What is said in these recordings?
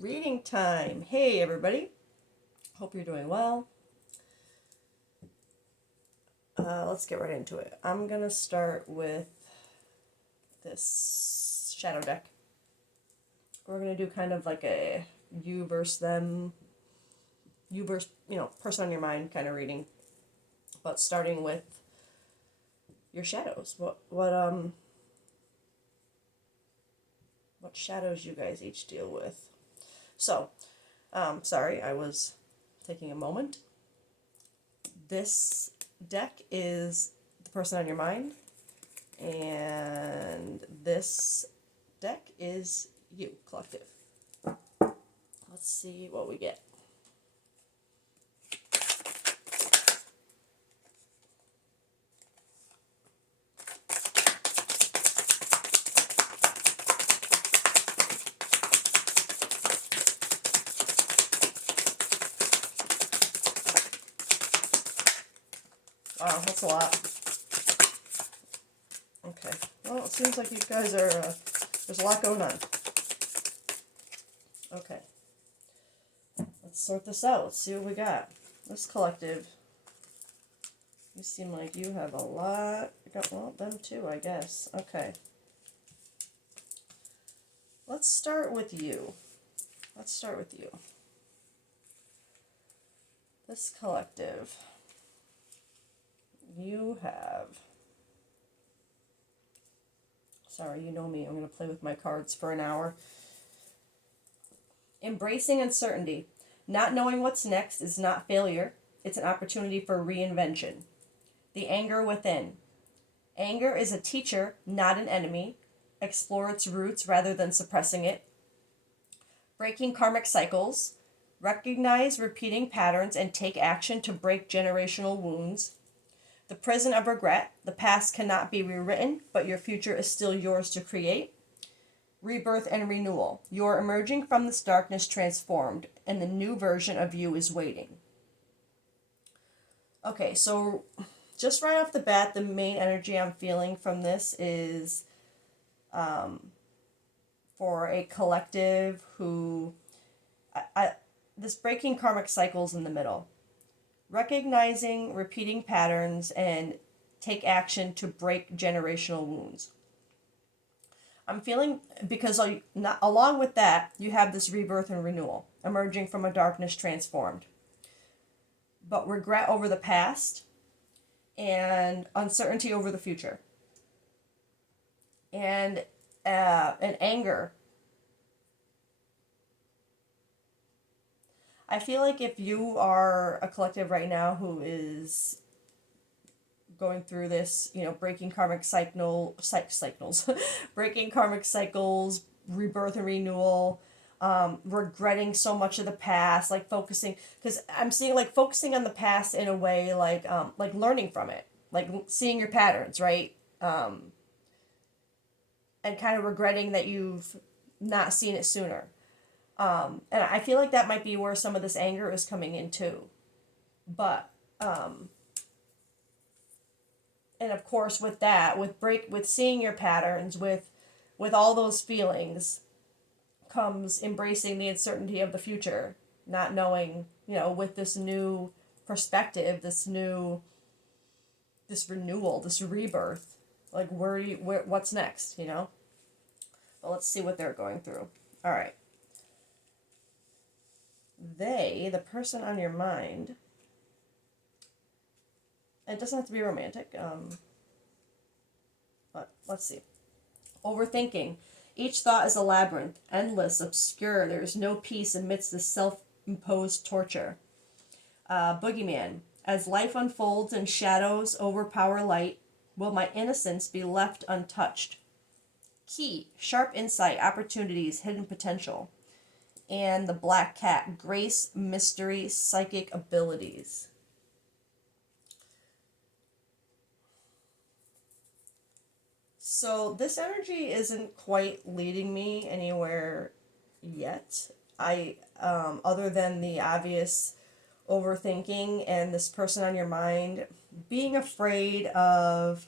Reading time. Hey everybody. Hope you're doing well. Let's get right into it. I'm going to start with this shadow deck. We're going to do kind of like a you versus them, you versus, person on your mind kind of reading. But starting with your shadows. What shadows you guys each deal with. So, sorry, I was taking a moment. This deck is the person on your mind, and this deck is you, collective. Let's see what we get. Wow, that's a lot. Okay, well, it seems like you guys are, there's a lot going on. Okay, let's sort this out. Let's see what we got. This collective, you seem like you have a lot. Well, them too, I guess. Okay. Let's start with you. This collective, you have... Sorry, you know me. I'm going to play with my cards for an hour. Embracing uncertainty. Not knowing what's next is not failure. It's an opportunity for reinvention. The anger within. Anger is a teacher, not an enemy. Explore its roots rather than suppressing it. Breaking karmic cycles. Recognize repeating patterns and take action to break generational wounds. The prison of regret. The past cannot be rewritten, but your future is still yours to create. Rebirth and renewal. You're emerging from this darkness transformed, and the new version of you is waiting. Okay, so just right off the bat, the main energy I'm feeling from this is for a collective who... this breaking karmic cycles in the middle. Recognizing repeating patterns and take action to break generational wounds. I'm feeling, because along with that, you have this rebirth and renewal, emerging from a darkness transformed. But regret over the past and uncertainty over the future. And anger. I feel like if you are a collective right now who is going through this, breaking karmic cycles, breaking karmic cycles, rebirth and renewal, regretting so much of the past, like focusing, because I'm seeing like focusing on the past in a way like learning from it, like seeing your patterns, right? And kind of regretting that you've not seen it sooner. And I feel like that might be where some of this anger is coming in too. But, and of course with that, with seeing your patterns, with all those feelings, comes embracing the uncertainty of the future, not knowing, with this new perspective, this renewal, this rebirth, like what's next, But let's see what they're going through. All right. The person on your mind, it doesn't have to be romantic, but let's see. Overthinking. Each thought is a labyrinth, endless, obscure. There is no peace amidst this self-imposed torture. Boogeyman. As life unfolds and shadows overpower light, will my innocence be left untouched? Key. Sharp insight, opportunities, hidden potential. And the black cat, grace, mystery, psychic abilities. So this energy isn't quite leading me anywhere yet. Other than the obvious overthinking and this person on your mind, being afraid of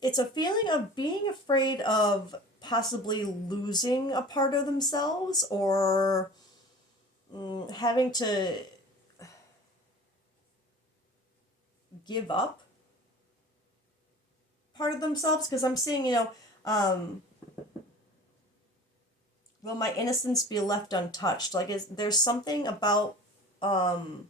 it's a feeling of being afraid of possibly losing a part of themselves, or having to give up part of themselves, because I'm seeing, um, will my innocence be left untouched? Like, is there's something about um,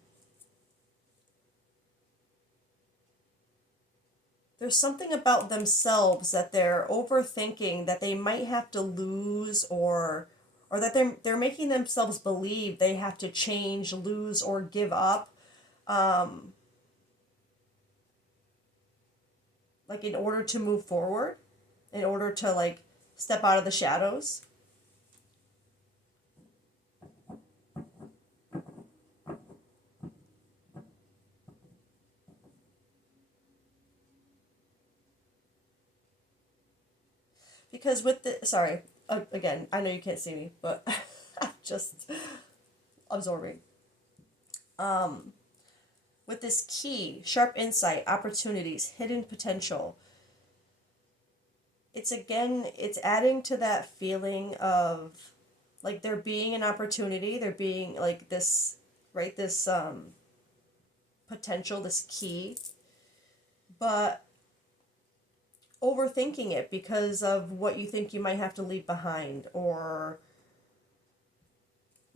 there's something about themselves that they're overthinking, that they might have to lose, or that they're making themselves believe they have to change, lose, or give up, um, like in order to move forward, in order to like step out of the shadows. Because with the, sorry, again, I know you can't see me, but I'm just absorbing. Um, with this key, sharp insight, opportunities, hidden potential, it's again, it's adding to that feeling of like there being an opportunity, there being like this, right, this potential, this key, but overthinking it because of what you think you might have to leave behind, or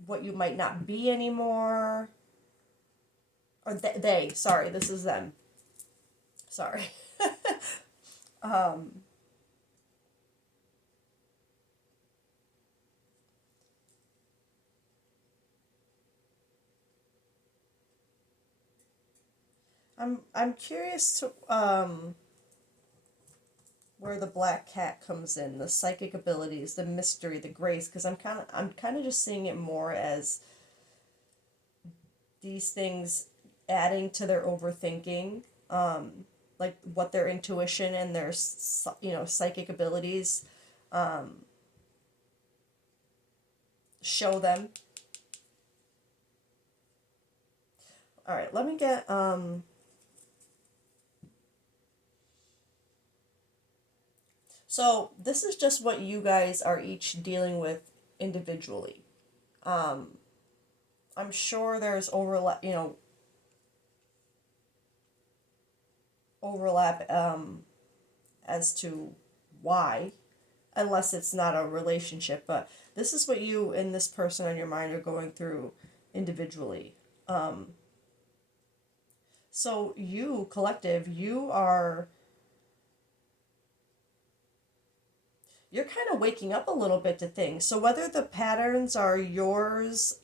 what you might not be anymore, or they, sorry, this is them, sorry. um I'm curious to where the black cat comes in, the psychic abilities, the mystery, the grace, because I'm kind of just seeing it more as these things adding to their overthinking, like what their intuition and their psychic abilities show them. All right, let me get so this is just what you guys are each dealing with individually. um I'm sure there's overlap as to why, unless it's not a relationship, but this is what you and this person on your mind are going through individually. um so you, collective, you're kind of waking up a little bit to things. So whether the patterns are yours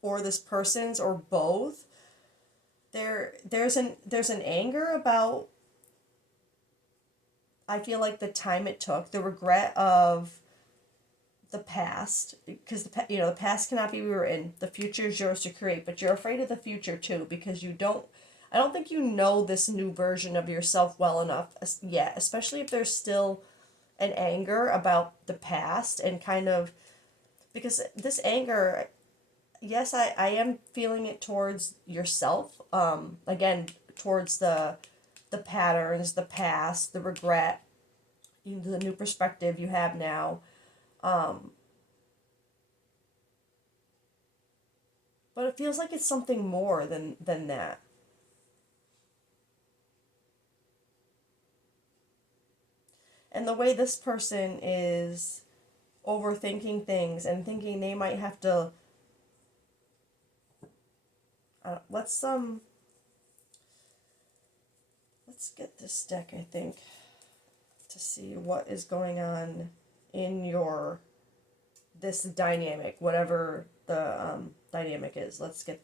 or this person's or both, there's an anger about, I feel like, the time it took, the regret of the past, because the past cannot be rewritten. The future is yours to create, but you're afraid of the future too, because I don't think you know this new version of yourself well enough yet, especially if there's still an anger about the past, and kind of, because this anger, yes, I am feeling it towards yourself, again, towards the patterns, the past, the regret, the new perspective you have now. um but it feels like it's something more than that. And the way this person is overthinking things and thinking they might have to, let's get this deck, I think, to see what is going on in your this dynamic, whatever the dynamic is. Let's get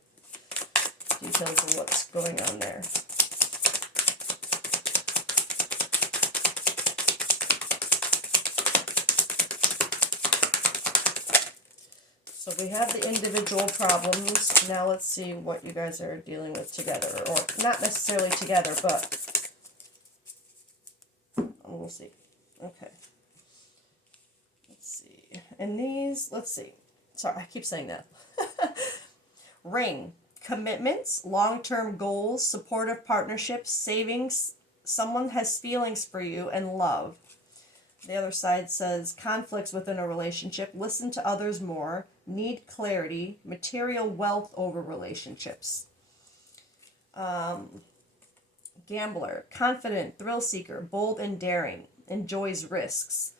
details of what's going on there. So we have the individual problems. Now let's see what you guys are dealing with together, or not necessarily together, but we'll see. Okay. Let's see. And these, let's see. Sorry, I keep saying that. Ring. Commitments, long-term goals, supportive partnerships, savings, someone has feelings for you and love. The other side says conflicts within a relationship, listen to others more, need clarity, material wealth over relationships. Gambler, confident, thrill seeker, bold and daring, enjoys risks,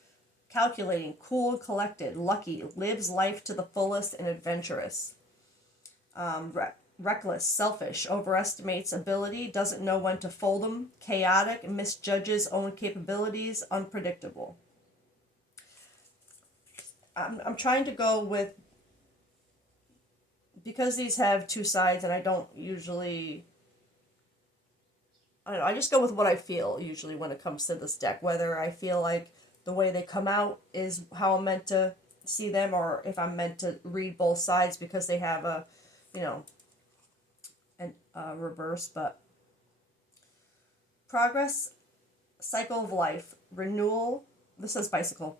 calculating, cool, collected, lucky, lives life to the fullest and adventurous. Reckless, selfish, overestimates ability, doesn't know when to fold them, chaotic, misjudges own capabilities, unpredictable. I'm trying to go with, because these have two sides and I don't usually, I don't know, I just go with what I feel usually when it comes to this deck, whether I feel like the way they come out is how I'm meant to see them, or if I'm meant to read both sides because they have a, you know, reverse. But progress, cycle of life, renewal, this says bicycle,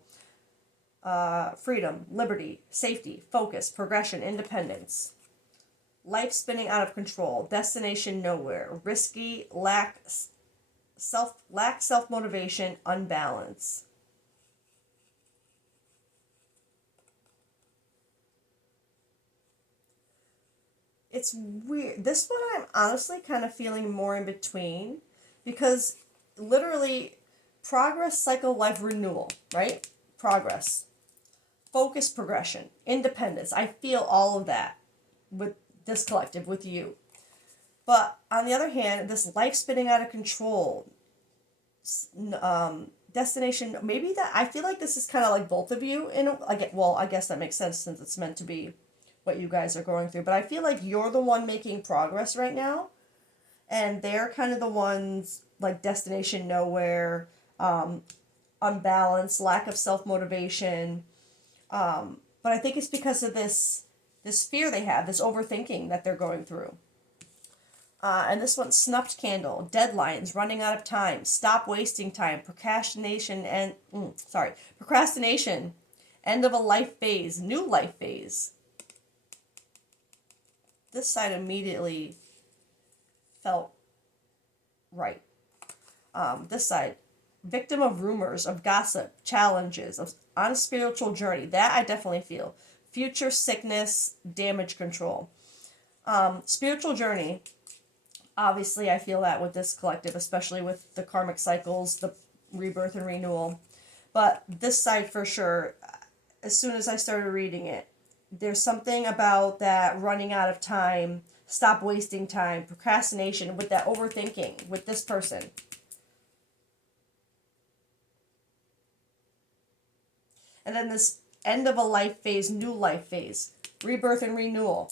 freedom, liberty, safety, focus, progression, independence. Life spinning out of control, destination nowhere, risky, lack self motivation, unbalance. It's weird. This one I'm honestly kind of feeling more in between, because literally progress, cycle, life, renewal, right? Progress, focus, progression, independence. I feel all of that with this collective, with you. But on the other hand, this life spinning out of control, destination, maybe that, I feel like this is kind of like both of you in a, I guess that makes sense since it's meant to be what you guys are going through. But I feel like you're the one making progress right now, and they're kind of the ones like destination nowhere, unbalanced, lack of self motivation. But I think it's because of this fear they have, this overthinking that they're going through. And this one, snuffed candle, deadlines, running out of time, stop wasting time, procrastination, procrastination, end of a life phase, new life phase. This side immediately felt right. This side, victim of rumors, of gossip, challenges, on a spiritual journey. That I definitely feel. Future sickness, damage control. Spiritual journey. Obviously, I feel that with this collective, especially with the karmic cycles, the rebirth and renewal. But this side for sure, as soon as I started reading it, there's something about that running out of time, stop wasting time, procrastination, with that overthinking with this person. And then this end of a life phase, new life phase, rebirth and renewal.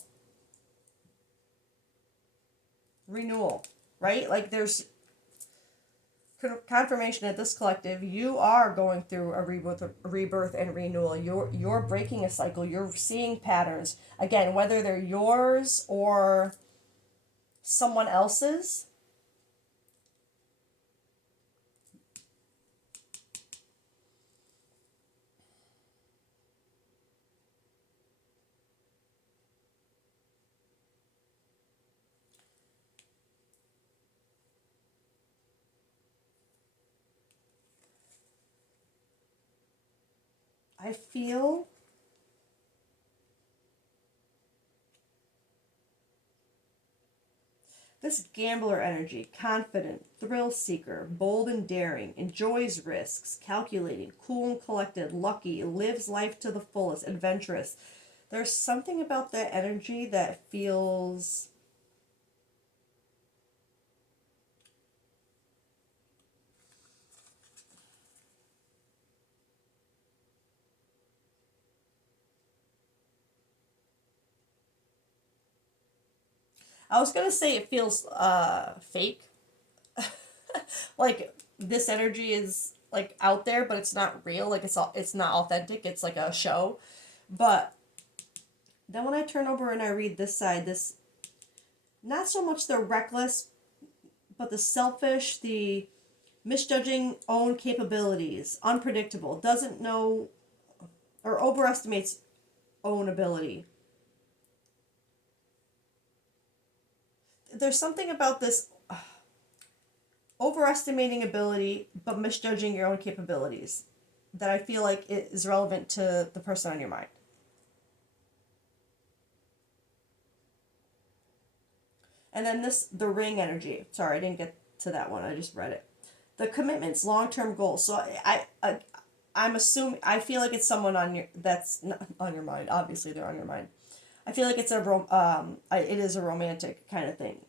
Renewal, right? Like there's confirmation that this collective, you are going through a rebirth and renewal. You're breaking a cycle. You're seeing patterns again, whether they're yours or someone else's. I feel this gambler energy, confident, thrill seeker, bold and daring, enjoys risks, calculating, cool and collected, lucky, lives life to the fullest, adventurous. There's something about that energy that feels I was gonna say it feels fake. Like this energy is like out there, but it's not real. Like it's not authentic. It's like a show. But then when I turn over and I read this side, this, not so much the reckless, but the selfish, the misjudging own capabilities, unpredictable, doesn't know or overestimates own ability. There's something about this overestimating ability but misjudging your own capabilities, that I feel like it is relevant to the person on your mind. And then the ring energy. Sorry, I didn't get to that one. I just read it. The commitments, long-term goals. So I'm assuming, I feel like it's someone on your, that's not on your mind. Obviously, they're on your mind. I feel like it is a romantic kind of thing.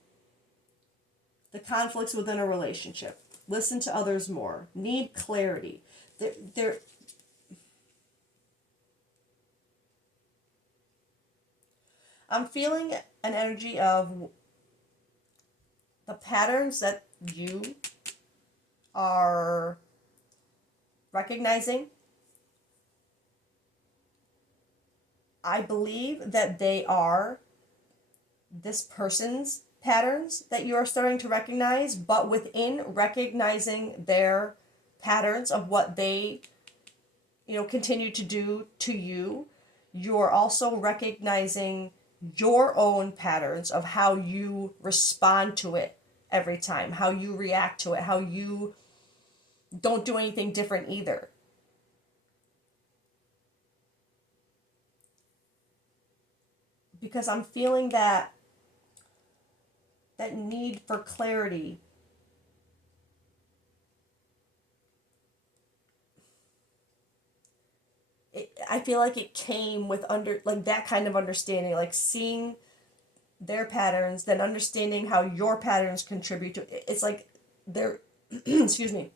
The conflicts within a relationship. Listen to others more. Need clarity. They're I'm feeling an energy of the patterns that you are recognizing. I believe that they are this person's patterns that you are starting to recognize, but within recognizing their patterns of what they, continue to do to you, you're also recognizing your own patterns of how you respond to it every time, how you react to it, how you don't do anything different either. Because I'm feeling that need for clarity. I feel like it came with like that kind of understanding, like seeing their patterns, then understanding how your patterns contribute to it. It's like they're excuse me.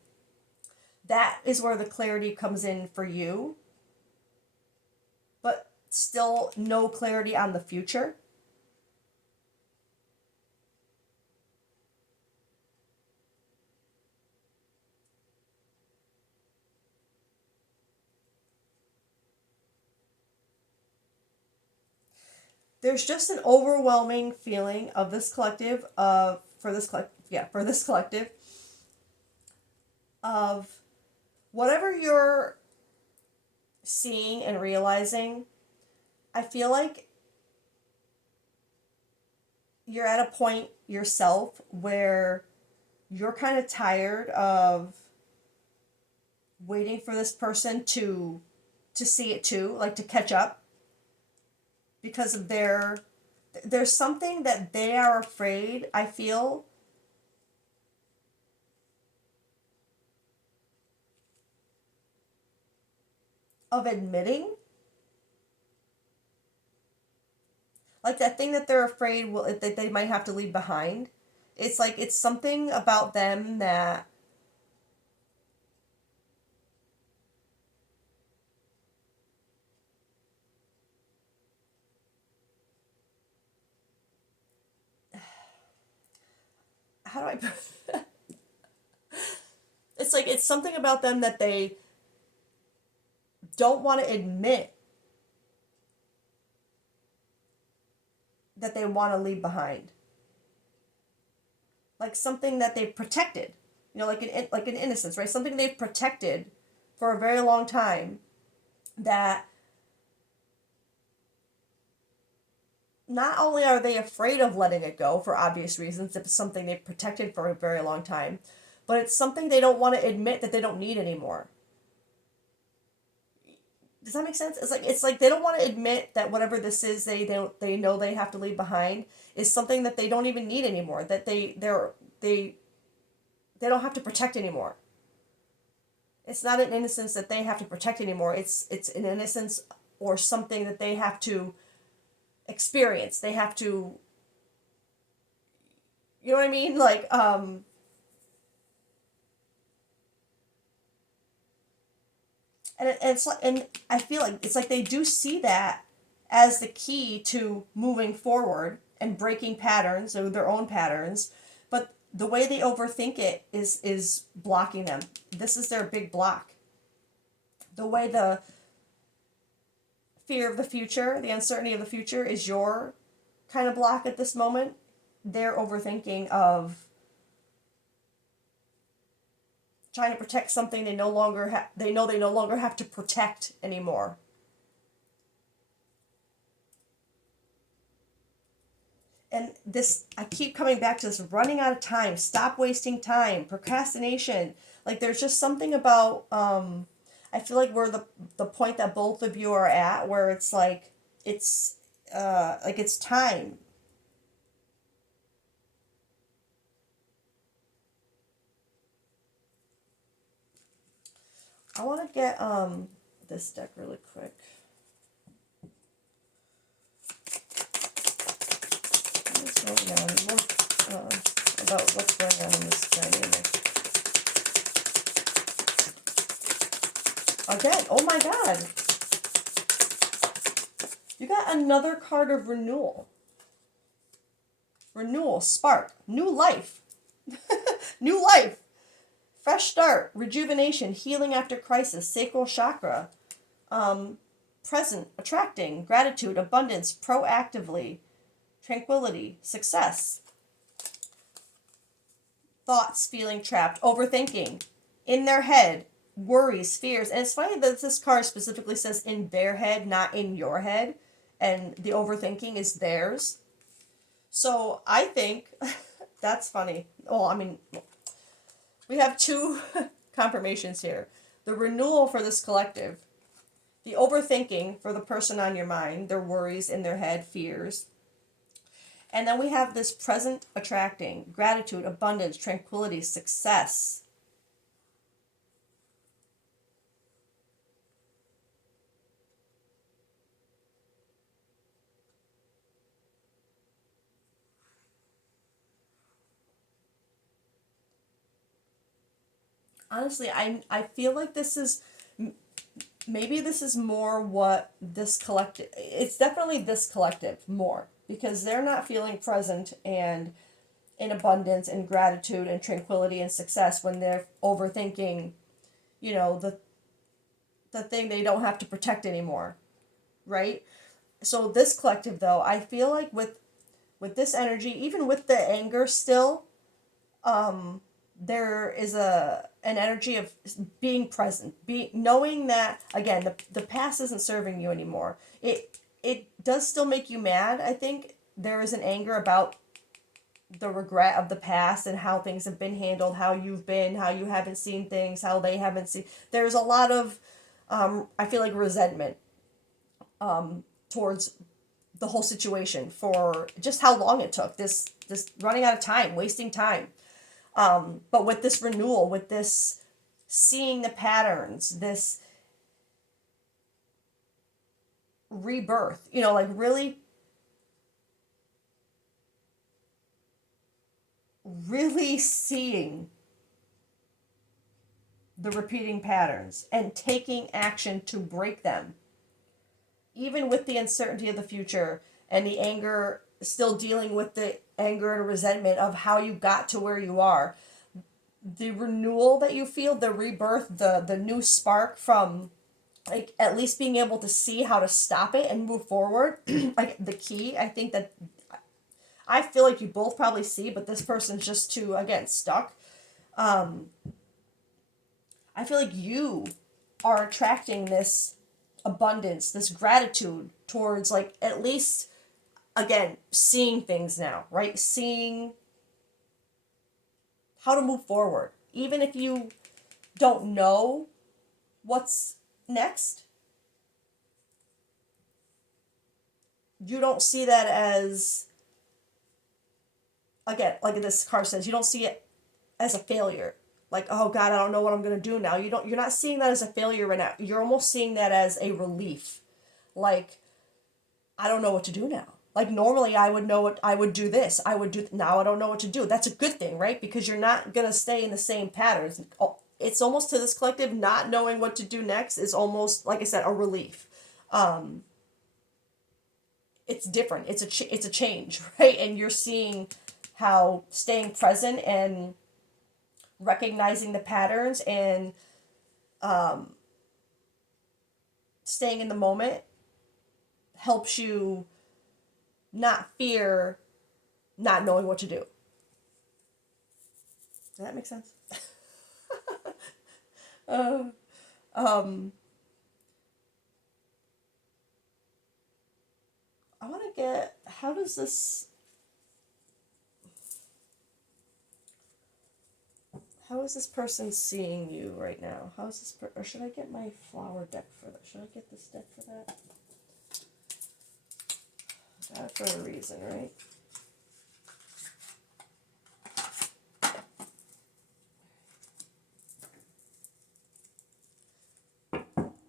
That is where the clarity comes in for you, but still no clarity on the future. There's just an overwhelming feeling of this collective of for this collective of whatever you're seeing and realizing. I feel like you're at a point yourself where you're kind of tired of waiting for this person to see it too, like to catch up, because of there's something that they are afraid, I feel, of admitting. Like that thing that they're afraid that they might have to leave behind. It's like it's something about them that how do I it's like it's something about them that they don't want to admit that they want to leave behind. Like something that they've protected, like an innocence, right? Something they've protected for a very long time, that not only are they afraid of letting it go for obvious reasons, if it's something they've protected for a very long time, but it's something they don't want to admit that they don't need anymore. Does that make sense? It's like they don't want to admit that whatever this is they know they have to leave behind is something that they don't even need anymore, that they don't have to protect anymore. It's not an innocence that they have to protect anymore. It's an innocence or something that they have to experience. They have to, you know what I mean? And I feel like it's like they do see that as the key to moving forward and breaking patterns or their own patterns, but the way they overthink it is blocking them. This is their big block. The way the fear of the future, the uncertainty of the future is your kind of block at this moment. They're overthinking of trying to protect something they no longer they know they no longer have to protect anymore. And this, I keep coming back to this running out of time, stop wasting time, procrastination. Like there's just something about, I feel like we're the point that both of you are at where it's it's, like it's time. I want to get, this deck really quick. What's going on? More, about what's going on in this dynamic. Again, oh my god. You got another card of renewal. Renewal, spark, new life. New life. Fresh start, rejuvenation, healing after crisis, sacral chakra. Present, attracting, gratitude, abundance, proactively, tranquility, success. Thoughts feeling trapped, overthinking, in their head, worries, fears. And it's funny that this card specifically says in their head, not in your head. And the overthinking is theirs. So I think that's funny. Well, I mean, we have two confirmations here. The renewal for this collective, the overthinking for the person on your mind, their worries in their head, fears. And then we have this present attracting, gratitude, abundance, tranquility, success. Honestly, I feel like this is, maybe this is more what this collective, it's definitely this collective more, because they're not feeling present and in abundance and gratitude and tranquility and success when they're overthinking, the thing they don't have to protect anymore, right? So this collective though, I feel like with this energy, even with the anger still, there is an energy of being present, knowing that again the past isn't serving you anymore. It does still make you mad. I think there is an anger about the regret of the past and how things have been handled, how you've been, how you haven't seen things, how they haven't seen. There's a lot of, I feel like resentment towards the whole situation for just how long it took. This running out of time, wasting time. But with this renewal, with this seeing the patterns, this rebirth, like really, really seeing the repeating patterns and taking action to break them, even with the uncertainty of the future and the anger, still dealing with the anger and resentment of how you got to where you are. The renewal that you feel, the rebirth, the new spark from like at least being able to see how to stop it and move forward. Like the key, I think that I feel like you both probably see, but this person's just too again stuck. I feel like you are attracting this abundance, this gratitude towards like at least again seeing things now, right? Seeing how to move forward, even if you don't know what's next. You don't see that as, again, like this card says, you don't see it as a failure. Like, oh God, I don't know what I'm gonna do now. You're not seeing that as a failure right now. You're almost seeing that as a relief. Like, I don't know what to do now. Like normally I would know what I would do this. I would do now I don't know what to do. That's a good thing, right? Because you're not gonna stay in the same patterns. It's almost to this collective not knowing what to do next is almost like I said a relief. It's different. It's a change, right? And you're seeing how staying present and recognizing the patterns and staying in the moment helps you not fear not knowing what to do. Does that make sense? uh, um, I want to get, how does this, How is this person seeing you right now? How is this or should I get my flower deck for that? Should I get this deck for that? Got it for a reason, right?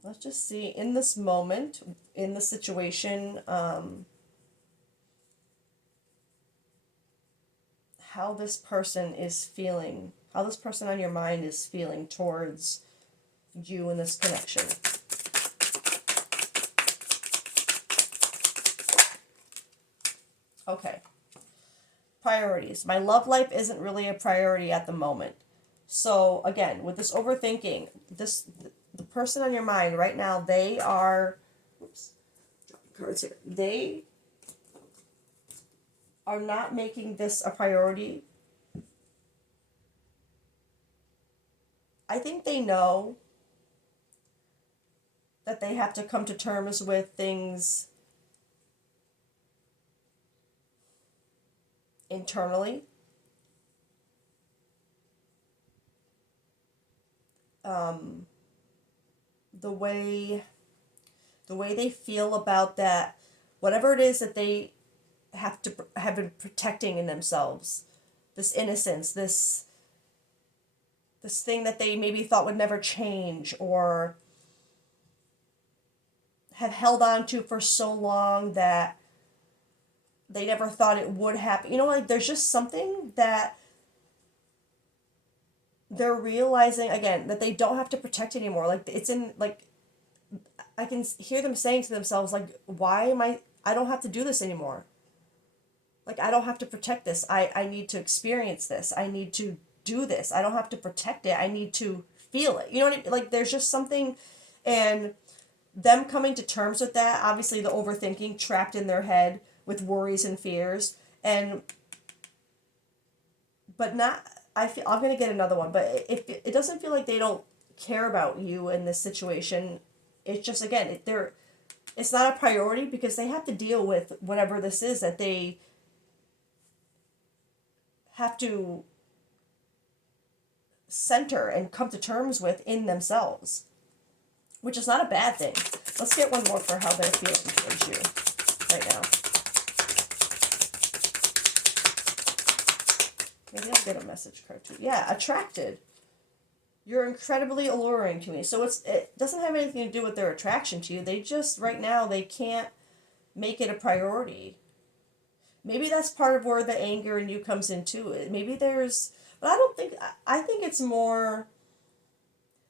Let's just see, in this moment, in the situation, how this person is feeling, how this person on your mind is feeling towards you in this connection. Okay. Priorities. My love life isn't really a priority at the moment. So again, with this overthinking, the person on your mind right now, they are, oops, dropping cards here. They are not making this a priority. I think they know that they have to come to terms with things internally. The way they feel about that, whatever it is that they have been protecting in themselves, this innocence, this thing that they maybe thought would never change, or have held on to for so long that they never thought it would happen. You know, like there's just something that they're realizing again that they don't have to protect anymore. Like it's in, like, I can hear them saying to themselves, like, why am I don't have to do this anymore. Like, I don't have to protect this. I need to experience this. I need to do this. I don't have to protect it. I need to feel it. You know what I mean? Like, there's just something, and them coming to terms with that, obviously the overthinking trapped in their head with worries and fears, and, but not, I feel, I'm going to get another one, but if it doesn't feel like they don't care about you in this situation, it's just, again, it's not a priority because they have to deal with whatever this is that they have to center and come to terms with in themselves, which is not a bad thing. Let's get one more for how they're feeling towards you right now. Maybe I'll get a message card too. Yeah, attracted. You're incredibly alluring to me. So it doesn't have anything to do with their attraction to you. They just, right now, they can't make it a priority. Maybe that's part of where the anger in you comes into it. Maybe there's, but I think it's more,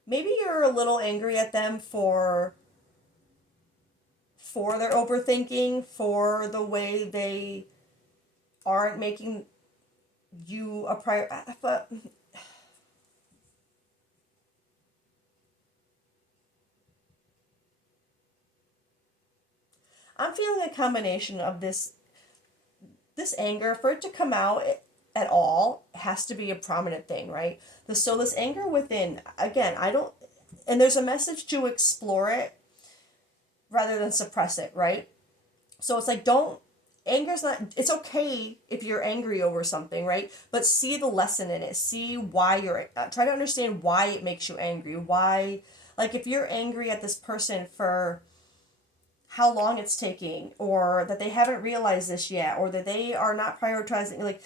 maybe you're a little angry at them for their overthinking, for the way they aren't making you a priority. But I'm feeling a combination of this anger. For it to come out at all has to be a prominent thing, right? So this anger within, again, I don't, and there's a message to explore it rather than suppress it, right? So it's like, anger's not, it's okay if you're angry over something, right? But see the lesson in it. See why try to understand why it makes you angry. Why, like, if you're angry at this person for how long it's taking, or that they haven't realized this yet, or that they are not prioritizing, like,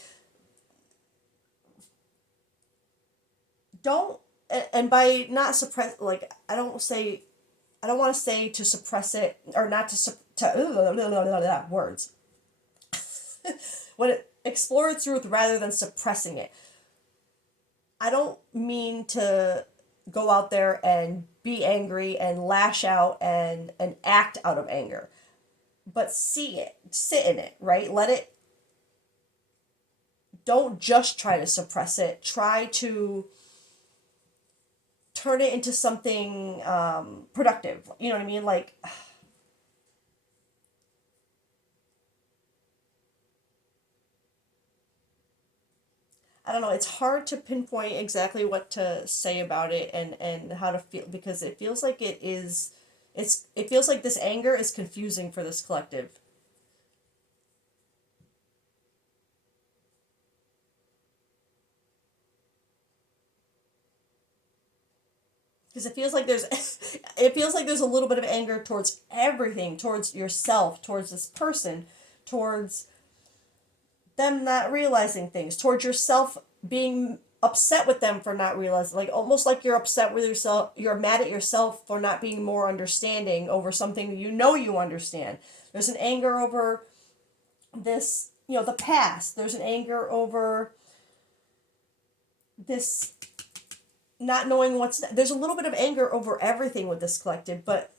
don't, and by not suppress, like, I don't want to say to suppress it, or not to words. When explore its truth rather than suppressing it. I don't mean to go out there and be angry and lash out and act out of anger, but see it, sit in it, right? Let it, don't just try to suppress it. Try to turn it into something productive. You know what I mean? Like, I don't know, it's hard to pinpoint exactly what to say about it, and how to feel, because it feels like it feels like this anger is confusing for this collective. because it feels like there's it feels like there's a little bit of anger towards everything, towards yourself, towards this person, towards them not realizing things, towards yourself being upset with them for not realizing, like almost like you're upset with yourself, you're mad at yourself for not being more understanding over something you know you understand. There's an anger over this, the past. There's an anger over this not knowing there's a little bit of anger over everything with this collective, but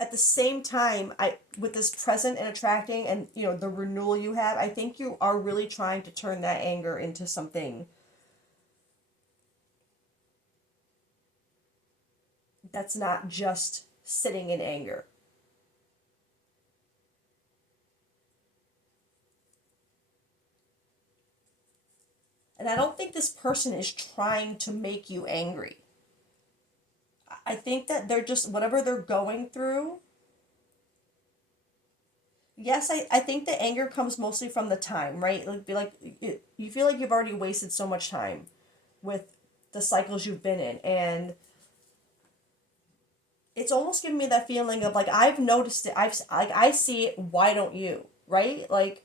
at the same time, I with this present and attracting and the renewal you have, I think you are really trying to turn that anger into something that's not just sitting in anger. And I don't think this person is trying to make you angry. I think that they're just, whatever they're going through. Yes, I think the anger comes mostly from the time, right? Like, you feel like you've already wasted so much time with the cycles you've been in. And it's almost giving me that feeling of like, I've noticed it. I see it. Why don't you? Right? Like,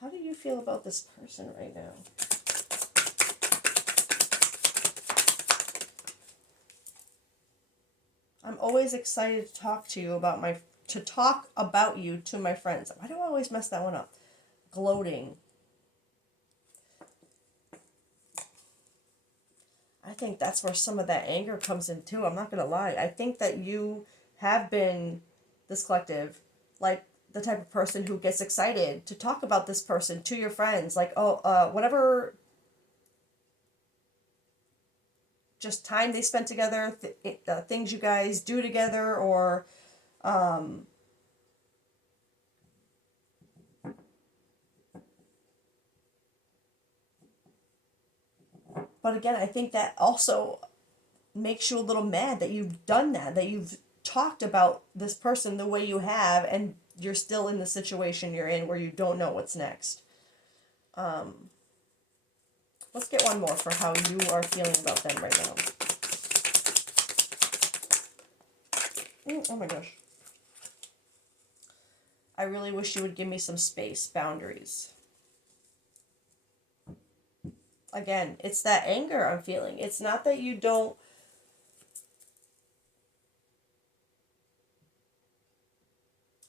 how do you feel about this person right now? I'm always excited to talk to you about to talk about you to my friends. Why do I always mess that one up? Gloating. I think that's where some of that anger comes in too. I'm not gonna lie. I think that you have been this collective, like the type of person who gets excited to talk about this person to your friends, like, oh, whatever, just time they spent together, things you guys do together, or um, but again, I think that also makes you a little mad that you've done that you've talked about this person the way you have, and you're still in the situation you're in where you don't know what's next. Um, let's get one more for how you are feeling about them right now. Oh my gosh. I really wish you would give me some space, boundaries. Again, it's that anger I'm feeling. It's not that you don't.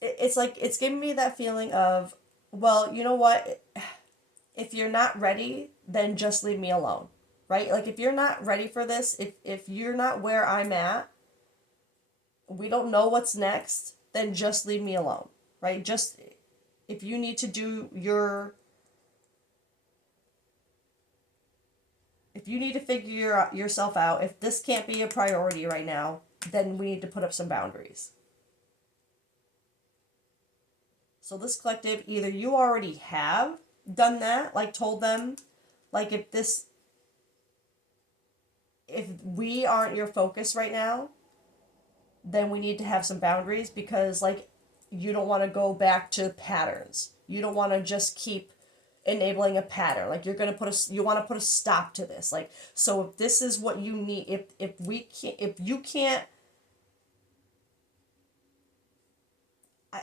It's like it's giving me that feeling of, well, you know what? If you're not ready, then just leave me alone, right? Like if you're not ready for this, if you're not where I'm at, we don't know what's next, then just leave me alone, right? Just if you need to do if you need to figure yourself out, if this can't be a priority right now, then we need to put up some boundaries. So this collective, either you already have done that, like told them, like if we aren't your focus right now, then we need to have some boundaries, because like you don't want to go back to patterns. You don't want to just keep enabling a pattern. Like you want to put a stop to this. Like, so if this is what you need, if you can't,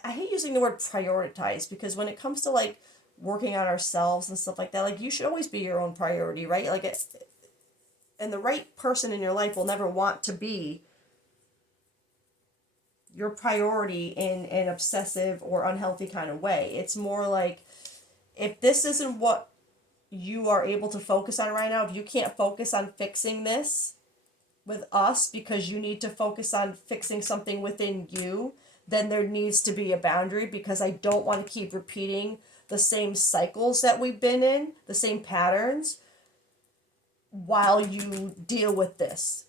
I hate using the word prioritize, because when it comes to like working on ourselves and stuff like that, like you should always be your own priority, right? Like and the right person in your life will never want to be your priority in an obsessive or unhealthy kind of way. It's more like, if this isn't what you are able to focus on right now, if you can't focus on fixing this with us because you need to focus on fixing something within you, then there needs to be a boundary, because I don't want to keep repeating the same cycles that we've been in, the same patterns, while you deal with this.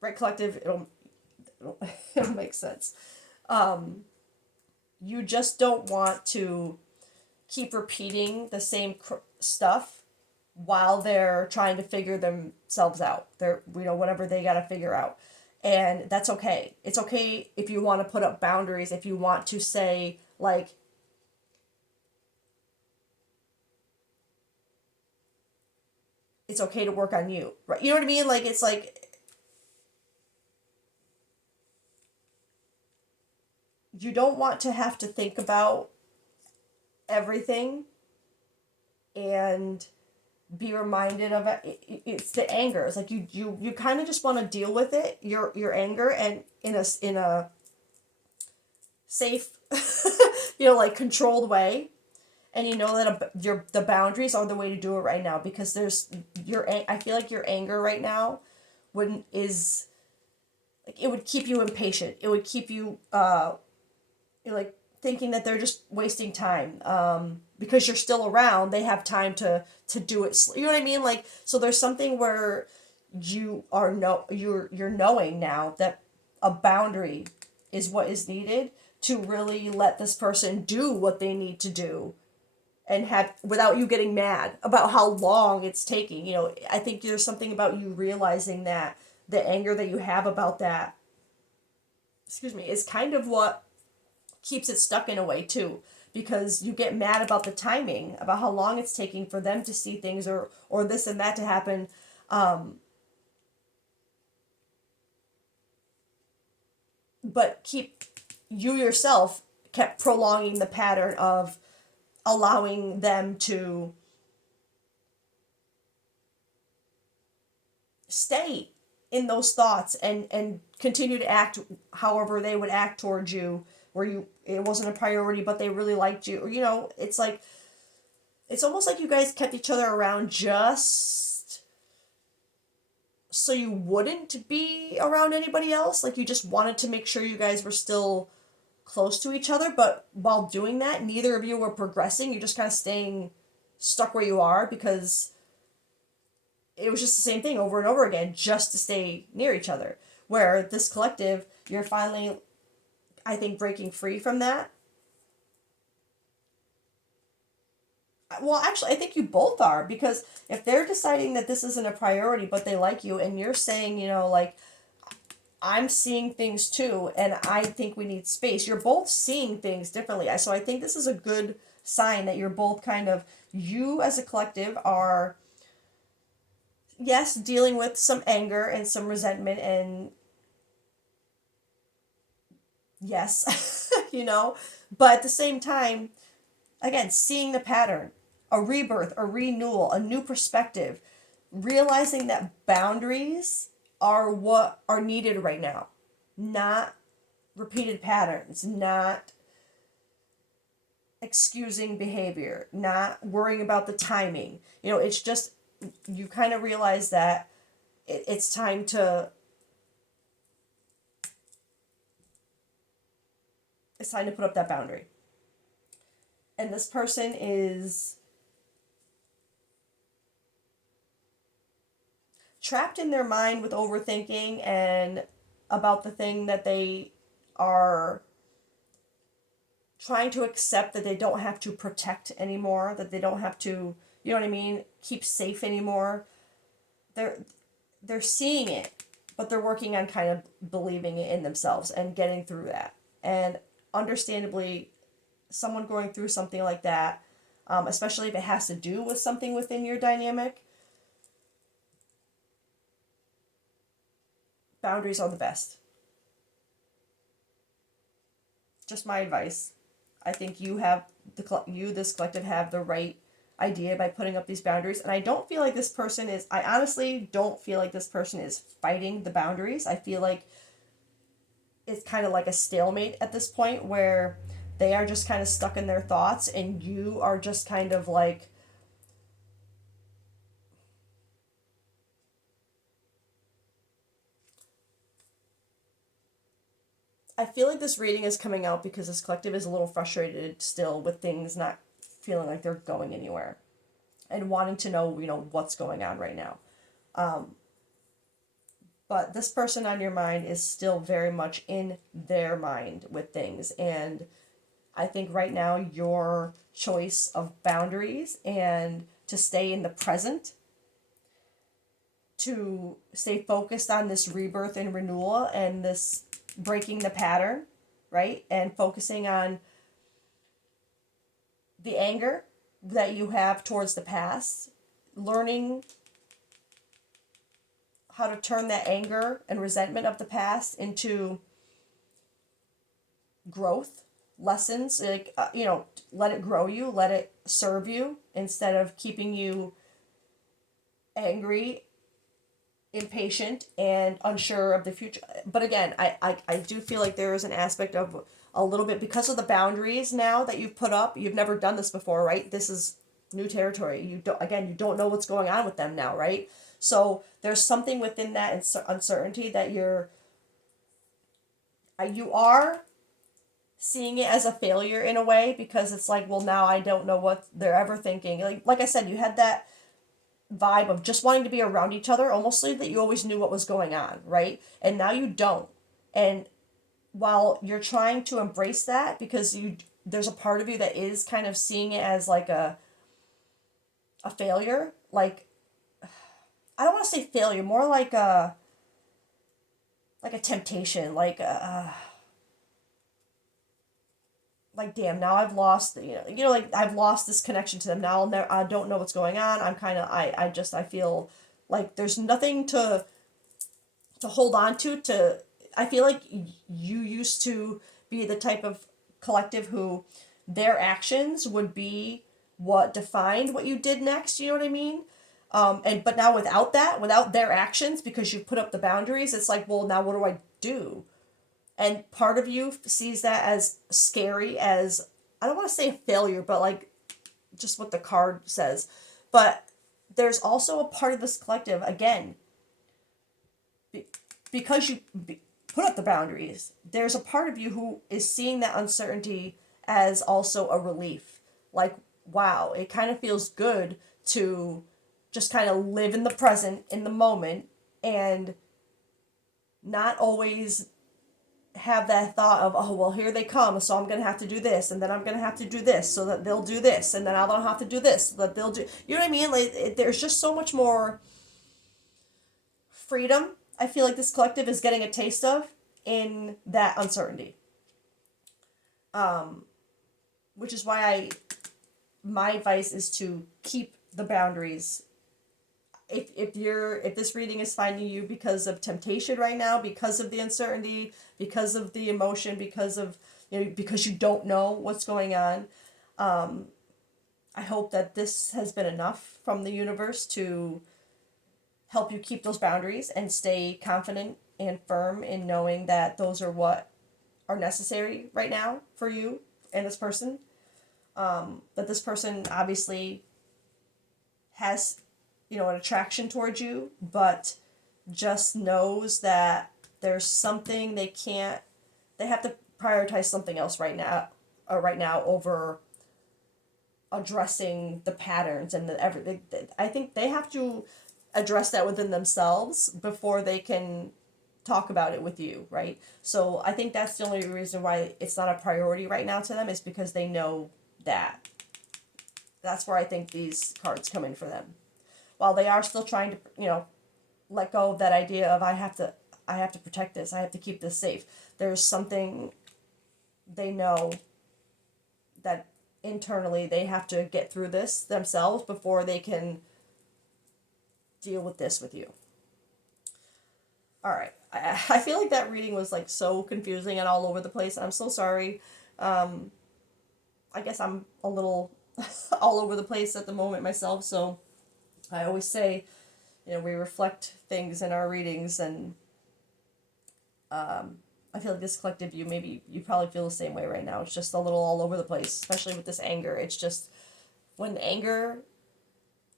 Right, collective? It'll make sense. You just don't want to keep repeating the same stuff while they're trying to figure themselves out. They're, whatever they got to figure out. And that's okay. It's okay if you want to put up boundaries, if you want to say, like, it's okay to work on you, right? You know what I mean? Like, it's like, you don't want to have to think about everything and be reminded of it. It's the anger. It's like you kind of just want to deal with it, your anger, and in a safe, like controlled way. And you know that the boundaries are the way to do it right now, because there's I feel like your anger right now wouldn't is like, it would keep you impatient. It would keep you you're like thinking that they're just wasting time, because you're still around. They have time to do it. You know what I mean? Like, so there's something where you're knowing now that a boundary is what is needed to really let this person do what they need to do, and have, without you getting mad about how long it's taking. I think there's something about you realizing that the anger that you have about that, excuse me, is kind of what keeps it stuck in a way too, because you get mad about the timing, about how long it's taking for them to see things, or this and that to happen. But you yourself kept prolonging the pattern of allowing them to stay in those thoughts, and continue to act however they would act towards you, where it wasn't a priority but they really liked you. Or it's like, it's almost like you guys kept each other around just so you wouldn't be around anybody else. Like, you just wanted to make sure you guys were still close to each other, but while doing that, neither of you were progressing. You're just kind of staying stuck where you are, because it was just the same thing over and over again, just to stay near each other. Where this collective, you're finally, I think, breaking free from that. Well, actually, I think you both are, because if they're deciding that this isn't a priority, but they like you, and you're saying, like, I'm seeing things too, and I think we need space. You're both seeing things differently. So I think this is a good sign that you're both kind of, you as a collective are, yes, dealing with some anger and some resentment, and yes, but at the same time, again, seeing the pattern, a rebirth, a renewal, a new perspective, realizing that boundaries are what are needed right now, not repeated patterns, not excusing behavior, not worrying about the timing. It's just, you kind of realize that it's time to put up that boundary. And this person is trapped in their mind with overthinking and about the thing that they are trying to accept, that they don't have to protect anymore, that they don't have to, you know what I mean, keep safe anymore. They're seeing it, but they're working on kind of believing it in themselves and getting through that. And understandably, someone going through something like that, especially if it has to do with something within your dynamic, boundaries are the best. Just my advice. I think this collective have the right idea by putting up these boundaries, and I honestly don't feel like this person is fighting the boundaries. I feel like it's kind of like a stalemate at this point, where they are just kind of stuck in their thoughts, and you are just kind of like, I feel like this reading is coming out because this collective is a little frustrated still with things not feeling like they're going anywhere, and wanting to know, what's going on right now. But this person on your mind is still very much in their mind with things. And I think right now your choice of boundaries and to stay in the present to stay focused on this rebirth and renewal and this breaking the pattern, right? And focusing on the anger that you have towards the past, learning how to turn that anger and resentment of the past into growth lessons, like let it grow you, let it serve you instead of keeping you angry, impatient, and unsure of the future. But again, I do feel like there is an aspect of a little bit, because of the boundaries now that you've put up. You've never done this before, right? This is new territory. You don't know what's going on with them now, right? So there's something within that uncertainty that you are seeing it as a failure in a way, because it's like, well, now I don't know what they're ever thinking. Like I said, you had that vibe of just wanting to be around each other, almost like that you always knew what was going on, right? And now you don't. And while you're trying to embrace that, because there's a part of you that is kind of seeing it as like a failure, like, I don't want to say failure, more like a temptation, like, damn, now I've lost, like, I've lost this connection to them. Now I don't know what's going on. I'm kind of, I feel like there's nothing to hold on to. I feel like you used to be the type of collective who their actions would be what defined what you did next. You know what I mean? But now without that, without their actions, because you've put up the boundaries, it's like, well, now what do I do? And part of you sees that as scary, as, I don't want to say a failure, but like just what the card says. But there's also a part of this collective, again, because you put up the boundaries, there's a part of you who is seeing that uncertainty as also a relief. Like, wow, it kind of feels good to just kind of live in the present, in the moment, and not always have that thought of, oh, well, here they come, so I'm going to have to do this, and then I'm going to have to do this so that they'll do this, and then I don't have to do this so that they'll do, you know what I mean? Like, there's just so much more freedom I feel like this collective is getting a taste of in that uncertainty. Which is why my advice is to keep the boundaries. If this reading is finding you because of temptation right now, because of the uncertainty, because of the emotion, because of, because you don't know what's going on, I hope that this has been enough from the universe to help you keep those boundaries and stay confident and firm in knowing that those are what are necessary right now for you and this person. That this person obviously has, an attraction towards you, but just knows that there's something they have to prioritize something else right now over addressing the patterns and everything. I think they have to address that within themselves before they can talk about it with you, right? So I think that's the only reason why it's not a priority right now to them, is because they know that. That's where I think these cards come in for them. While they are still trying to, let go of that idea of I have to protect this, I have to keep this safe. There's something they know that internally they have to get through this themselves before they can deal with this with you. All right. I feel like that reading was like so confusing and all over the place. I'm so sorry. I guess I'm a little all over the place at the moment myself. So I always say, we reflect things in our readings, and I feel like this collective view, maybe you probably feel the same way right now. It's just a little all over the place, especially with this anger. It's just, when anger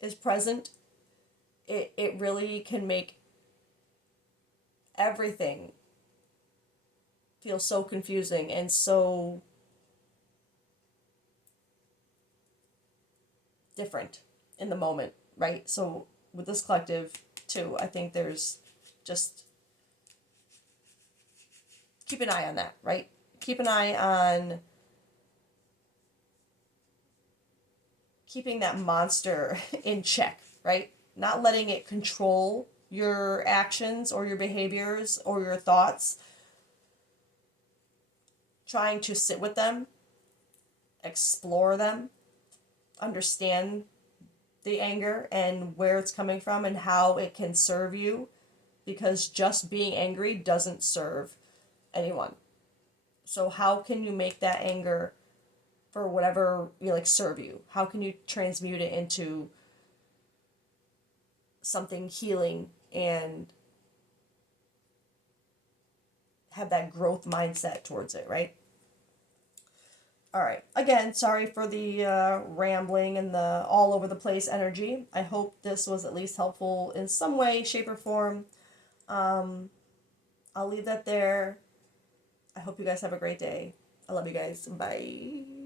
is present, it really can make everything feel so confusing and so different in the moment, right? So with this collective too, I think there's just, keep an eye on that, right? Keep an eye on keeping that monster in check, right? Not letting it control your actions or your behaviors or your thoughts, trying to sit with them, explore them, understand the anger and where it's coming from and how it can serve you, because just being angry doesn't serve anyone. So how can you make that anger for whatever you like serve you? How can you transmute it into something healing and have that growth mindset towards it, right? All right. Again, sorry for the rambling and the all over the place energy. I hope this was at least helpful in some way, shape, or form. I'll leave that there. I hope you guys have a great day. I love you guys. Bye.